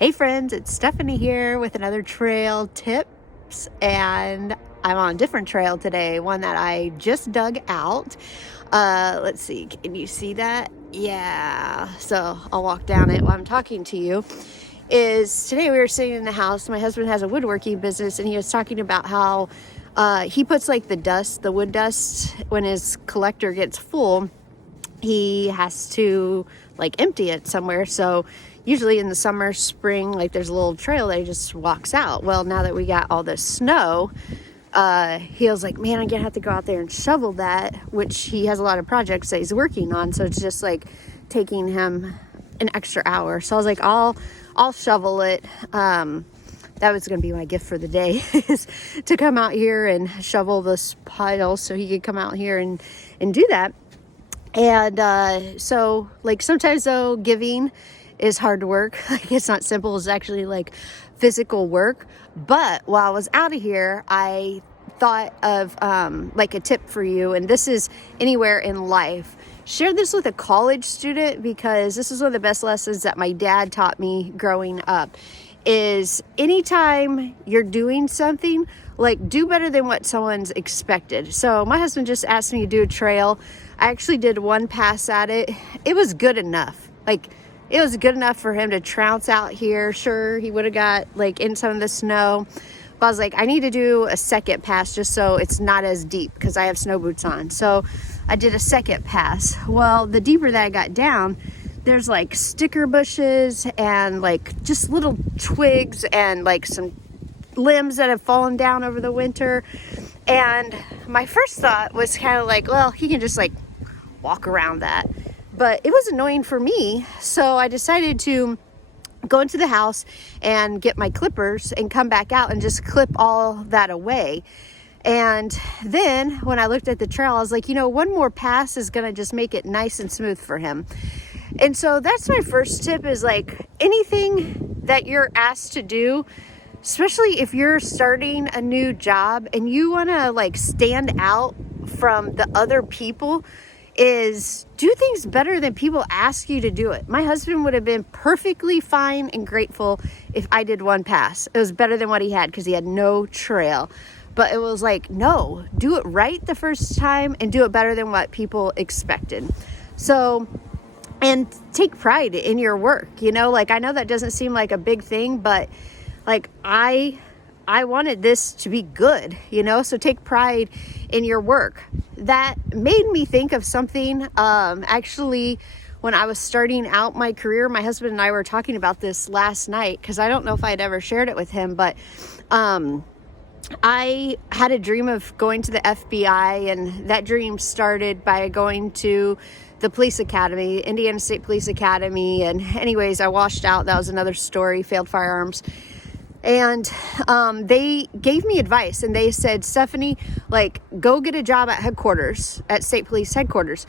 Hey friends, it's Stephanie here with another trail tips, and I'm on a different trail today, one that I just dug out. Let's see, can you see that? Yeah, so I'll walk down it while I'm talking to you. Today we were sitting in the house. My husband has a woodworking business, and he was talking about how he puts like the wood dust, when his collector gets full, he has to like empty it somewhere. So usually in the summer, spring, like there's a little trail that he just walks out. Well, now that we got all this snow, he was like, man, I'm gonna have to go out there and shovel that, which he has a lot of projects that he's working on. So it's just like taking him an extra hour. So I was like, I'll shovel it. That was going to be my gift for the day, is to come out here and shovel this pile so he could come out here and do that. And so like sometimes though, giving is hard work. Like it's not simple. It's actually like physical work. But while I was out of here, I thought of like a tip for you. And this is anywhere in life. Share this with a college student, because this is one of the best lessons that my dad taught me growing up. Is anytime you're doing something, like do better than what someone's expected. So my husband just asked me to do a trail. I actually did one pass at it. It was good enough. Like it was good enough for him to trounce out here. Sure, he would have got like in some of the snow, but I was like, I need to do a second pass just so it's not as deep, because I have snow boots on. So I did a second pass. Well, the deeper that I got down, there's like sticker bushes and like just little twigs and like some limbs that have fallen down over the winter. And my first thought was kind of like, well, he can just like walk around that. But it was annoying for me. So I decided to go into the house and get my clippers and come back out and just clip all that away. And then when I looked at the trail, I was like, one more pass is going to just make it nice and smooth for him. And so that's my first tip, is like anything that you're asked to do, especially if you're starting a new job and you want to like stand out from the other people, is do things better than people ask you to do it. My husband would have been perfectly fine and grateful if I did one pass. It was better than what he had, because he had no trail. But it was like, no, do it right the first time and do it better than what people expected. So, and take pride in your work, like I know that doesn't seem like a big thing, but like I wanted this to be good, so take pride in your work. That made me think of something. Actually, when I was starting out my career, my husband and I were talking about this last night, because I don't know if I'd ever shared it with him, but I had a dream of going to the FBI, and that dream started by going to the police academy, Indiana State Police Academy. And anyways, I washed out. That was another story, failed firearms. And they gave me advice, and they said, Stephanie, like, go get a job at headquarters, at state police headquarters.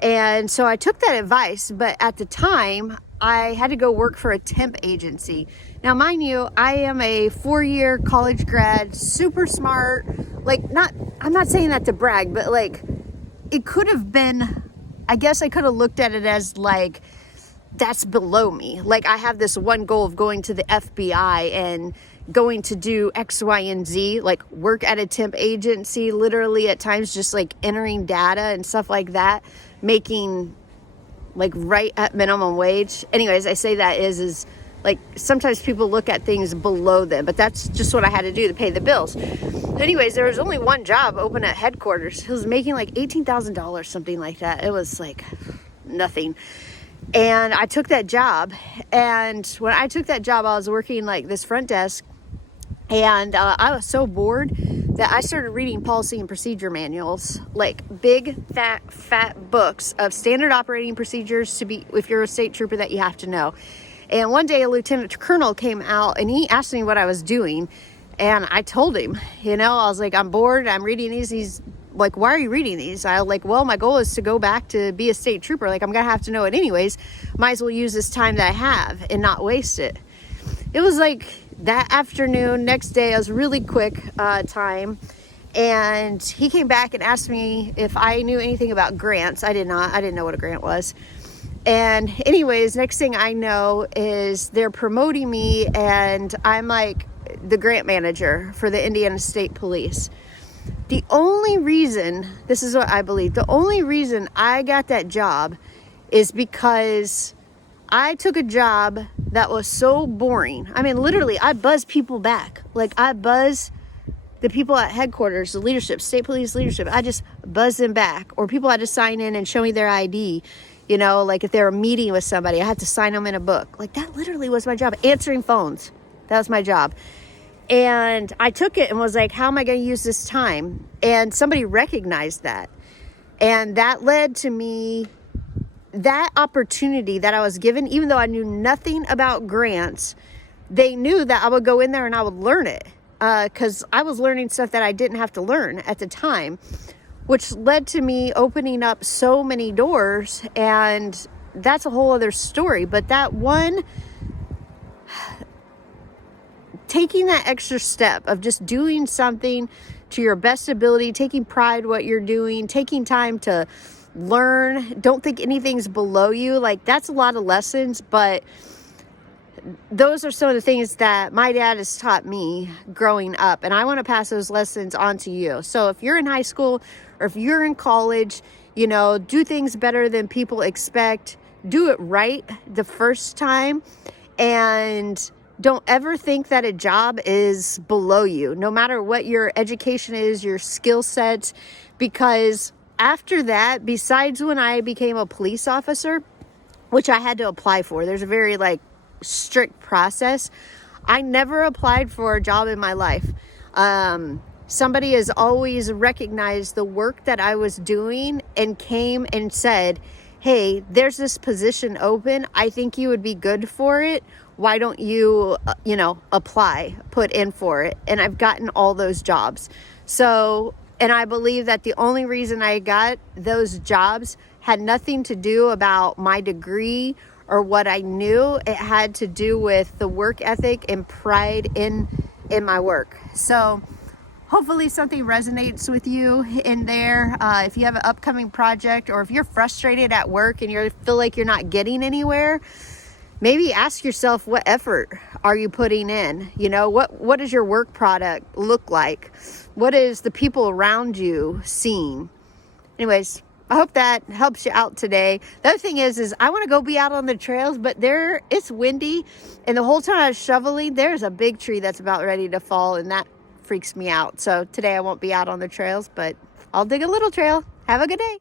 And so I took that advice, but at the time I had to go work for a temp agency. Now, mind you, I am a 4-year college grad, super smart. Like, I'm not saying that to brag, but like, it could have been, I guess I could have looked at it as like, that's below me. Like, I have this one goal of going to the FBI and going to do X, Y, and Z, like work at a temp agency, literally at times just like entering data and stuff like that, making like right at minimum wage. Anyways, I say that is like sometimes people look at things below them, but that's just what I had to do to pay the bills. Anyways, there was only one job open at headquarters. It was making like $18,000, something like that. It was like nothing. And I took that job. And when I took that job, I was working like this front desk. And I was so bored that I started reading policy and procedure manuals, like big, fat books of standard operating procedures to be, if you're a state trooper, that you have to know. And one day a lieutenant colonel came out and he asked me what I was doing. And I told him, I was like, I'm bored. I'm reading these. He's like, why are you reading these? I was like, well, my goal is to go back to be a state trooper. Like, I'm going to have to know it anyways. Might as well use this time that I have and not waste it. It was like that afternoon, next day, I was really quick time. And he came back and asked me if I knew anything about grants. I did not. I didn't know what a grant was. And anyways, next thing I know is they're promoting me, and I'm like the grant manager for the Indiana State Police. The only reason, this is what I believe, the only reason I got that job is because I took a job that was so boring. I mean, literally, I buzz people back. Like, I buzz the people at headquarters, the leadership, state police leadership. I just buzz them back. Or people had to sign in and show me their ID. You know, like if they were meeting with somebody, I had to sign them in a book. Like, that literally was my job. Answering phones. That was my job. And I took it and was like, how am I going to use this time? And somebody recognized that. And that led to me, that opportunity that I was given, even though I knew nothing about grants, they knew that I would go in there and I would learn it. Because I was learning stuff that I didn't have to learn at the time, which led to me opening up so many doors. And that's a whole other story. But that one, taking that extra step of just doing something to your best ability, taking pride in what you're doing, taking time to learn, don't think anything's below you. Like, that's a lot of lessons, but those are some of the things that my dad has taught me growing up, and I want to pass those lessons on to you. So if you're in high school or if you're in college, you know, do things better than people expect. Do it right the first time, and don't ever think that a job is below you, no matter what your education is, your skill sets, because after that, besides when I became a police officer, which I had to apply for, there's a very strict process. I never applied for a job in my life. Somebody has always recognized the work that I was doing and came and said, hey, there's this position open. I think you would be good for it. Why don't you, apply, put in for it? And I've gotten all those jobs. So, and I believe that the only reason I got those jobs had nothing to do about my degree or what I knew. It had to do with the work ethic and pride in my work. So hopefully something resonates with you in there. If you have an upcoming project, or if you're frustrated at work and you feel like you're not getting anywhere, maybe ask yourself, what effort are you putting in? You know, what does your work product look like? What is the people around you seeing? Anyways, I hope that helps you out today. The other thing is I want to go be out on the trails, but it's windy, and the whole time I was shoveling, there's a big tree that's about ready to fall, and that freaks me out. So today I won't be out on the trails, but I'll dig a little trail. Have a good day.